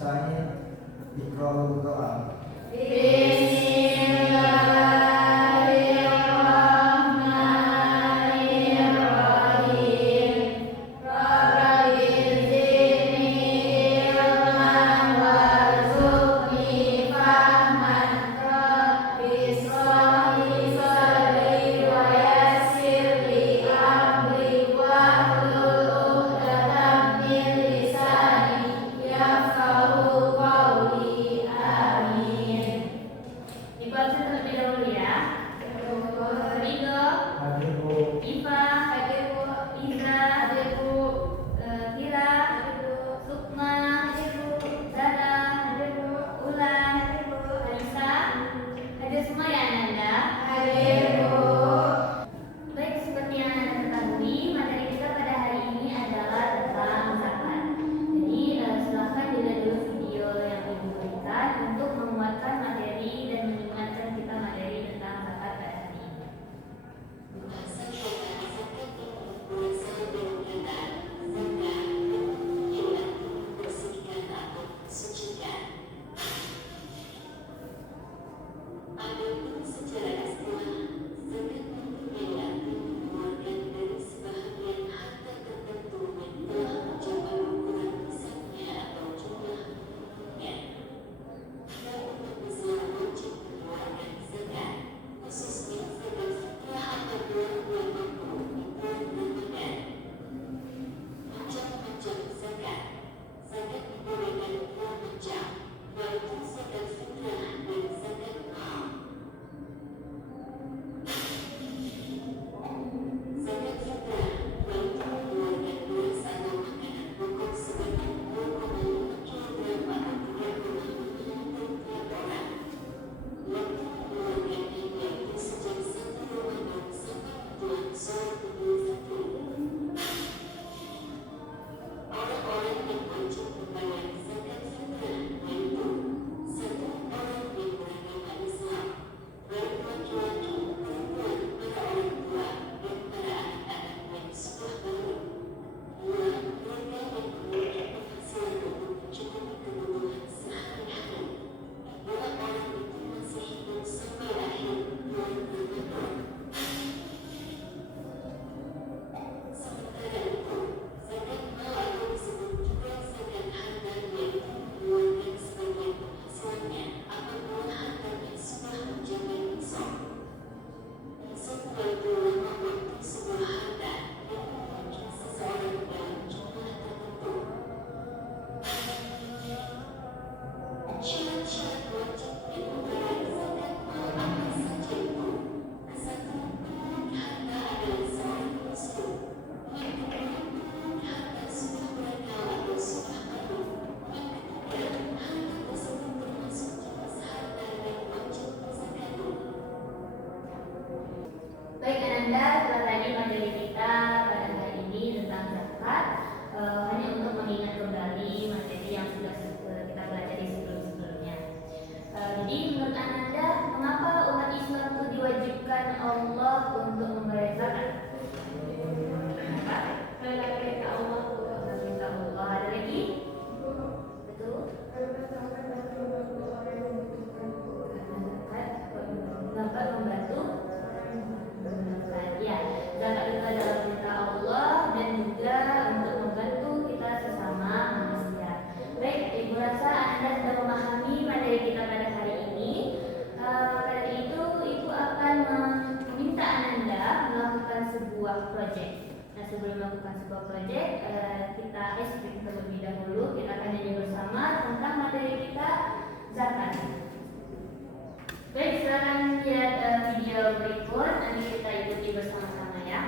nasta'in. Iqra'ul Qur'an. Sebelum melakukan sebuah proyek, kita explain terlebih dahulu. Kita akan nyanyi bersama tentang materi kita zakat. Baik, silakan lihat video berikut. Nanti kita ikuti bersama-sama ya.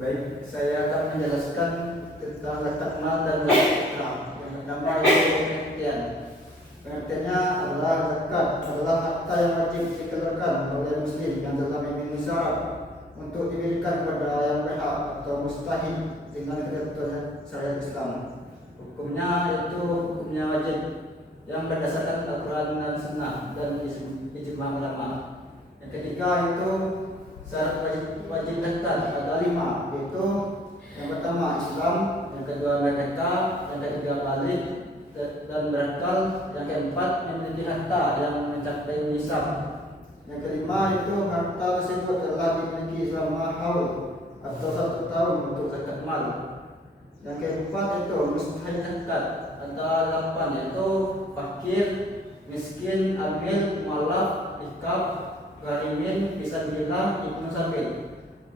Baik, saya akan menjelaskan tentang zakat mal dan zakat fitrah. Yang pertama itu pengertian. Pengertiannya adalah zakat adalah harta yang wajib dikeluarkan oleh muslim yang telah memenuhi syarat untuk diberikan kepada yang berhak atau mustahil dengan ketentuan syariat Islam. Hukumnya wajib yang berdasarkan Al-Quran dan Sunnah dan ijma ulama. Yang ketiga itu syarat wajib zakat ada 5, yaitu yang pertama Islam, yang kedua merdeka, yang ketiga balik dan berakal, yang keempat memiliki harta yang mencapai nisab. Yang kelima itu harta tersebut telah dimiliki selama haul atau 1 tahun untuk zakat mal. Yang keempat itu mustahil zakat ada 8, yaitu fakir, miskin, amil, mualaf, ikab, gharimin, fisabilillah, ibnu sabil.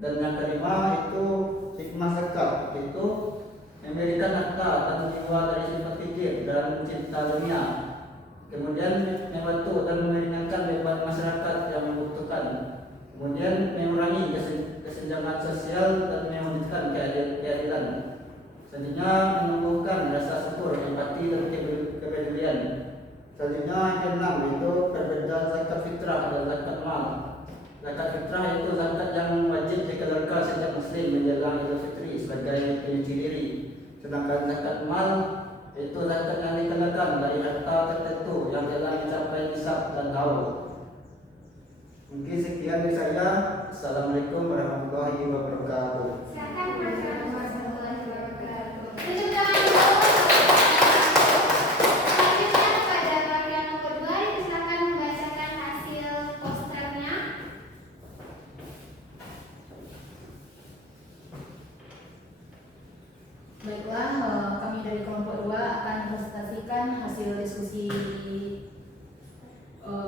Dan yang kelima itu hikmah zakat, yaitu memberikan harta dan jiwa dari sifat fikir dan cinta dunia. Kemudian membantu dan meringankan beban masyarakat yang membutuhkan. Kemudian mengurangi kesenjangan sosial dan mewujudkan keadilan. Selanjutnya menumbuhkan rasa syukur, empati dan kepedulian. Selanjutnya yang keenam itu perbedaan zakat fitrah dan zakat mal. Zakat fitrah itu zakat yang wajib dikeluarkan setiap muslim menjelang Idul Fitri sebagai penyuci diri. Sedangkan zakat mal itu zakat yang dikeluarkan dari harta tertentu yang telah mencapai nisab dan haul. Mungkin sekian dari saya. Assalamualaikum warahmatullahi wabarakatuh. Silakan warahmatullahi wabarakatuh. Selanjutnya pada bagian nomor 2 silakan membacakan hasil posternya. Baiklah, kami dari kelompok 2 akan presentasikan hasil diskusi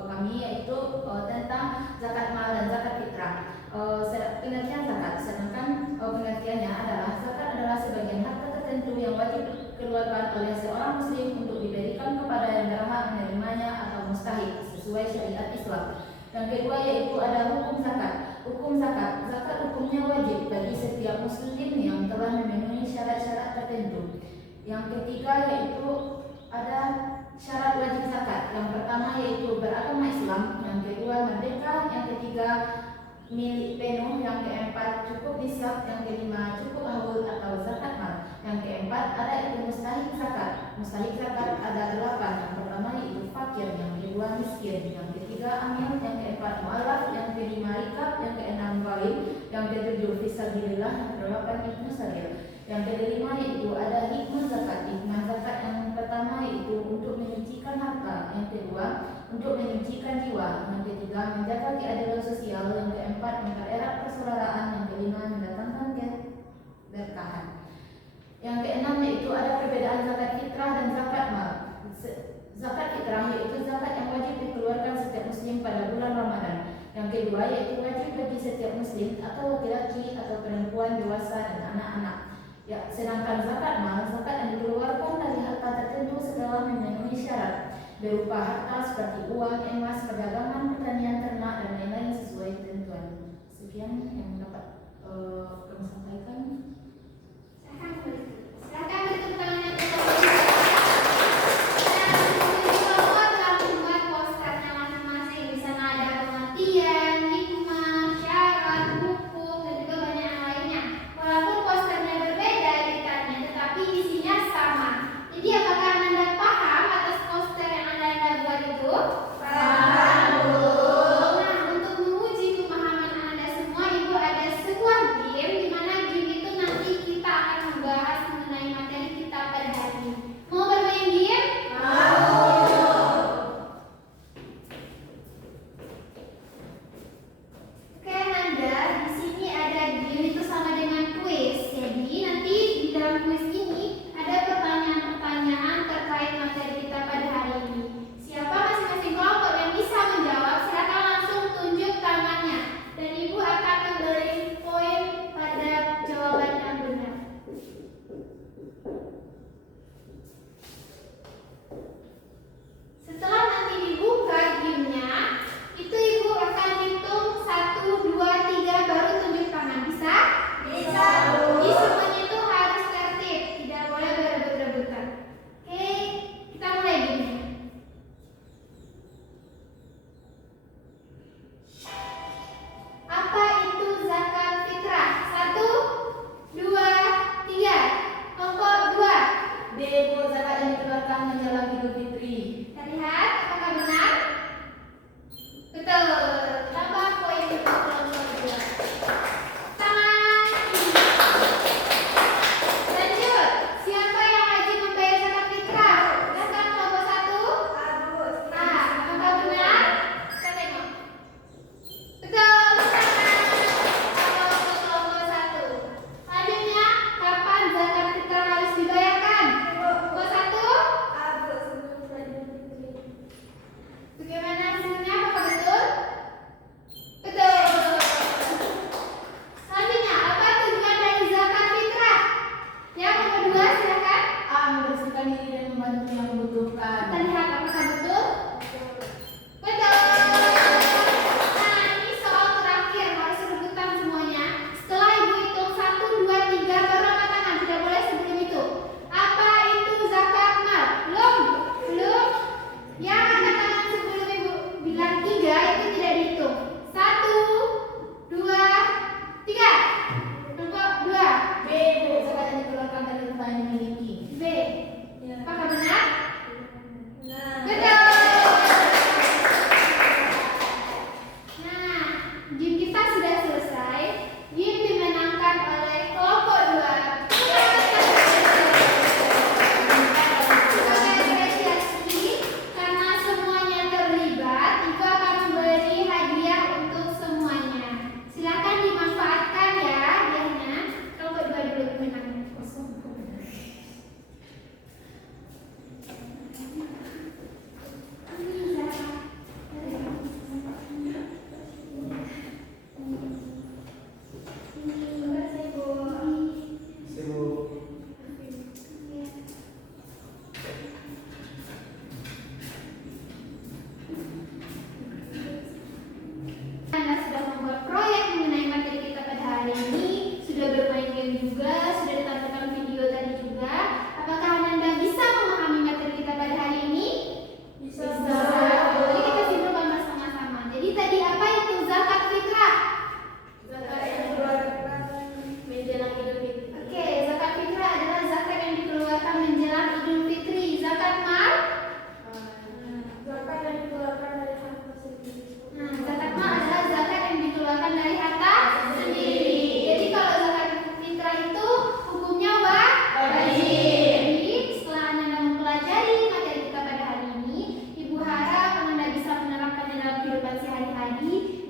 kami, yaitu tentang zakat mal dan zakat fitrah. Pengertian zakat, sedangkan pengertiannya adalah zakat adalah sebagian harta tertentu yang wajib dikeluarkan oleh seorang muslim untuk diberikan kepada yang berhak menerimanya atau mustahil sesuai syariat Islam. Yang kedua yaitu ada hukum zakat. Hukum zakat, zakat hukumnya wajib bagi setiap muslim yang telah memenuhi syarat-syarat tertentu. Yang ketiga yaitu ada syarat wajib zakat. Yang pertama yaitu beragama Islam, yang kedua merdeka, yang ketiga milik penuh, yang keempat cukup nisab, yang kelima cukup haul atau zakat mal. Yang keempat ada itu mustahil zakat. Mustahil zakat ada 8. Yang pertama yaitu fakir, yang kedua miskin, yang ketiga amil, yang keempat mualaf, yang kelima rikab, yang keenam gharim, yang ketujuh fisabilillah, yang kedelapan ibnu sabil. Yang kelima yaitu ada hikmah zakat. Hikmah zakat yang pertama yaitu untuk menyucikan harta, yang kedua untuk menyucikan jiwa, yang ketiga menjaga keadilan sosial, yang keempat mempererat persaudaraan, yang kelima mendatangkan keberkahan. Yang keenam yaitu ada perbedaan zakat fitrah dan zakat mal. Zakat fitrah yaitu zakat yang wajib dikeluarkan setiap muslim pada bulan Ramadan. Yang kedua yaitu wajib bagi setiap muslim atau laki-laki atau perempuan dewasa dan anak-anak. Ya, sedangkan zakat mal, zakat yang dikeluarkan dari harta tertentu setelah memenuhi syarat berupa harta seperti uang, emas, perdagangan, pertanian, ternak dan lain-lain sesuai ketentuan. Sekian yang dapat kami sampaikan. Silakan tutup tangannya ke kelompok telah membuat posternya masing-masing. Di sana ada pengertian, hikmah, syarat, hukum dan juga banyak yang lainnya. Walaupun posternya berbeda editannya, tetapi isinya sama. Jadi apakah Anda paham atas poster yang Anda buat itu? Paham.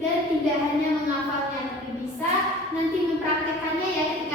dan tidak hanya menghafalnya, tapi bisa nanti mempraktekannya ya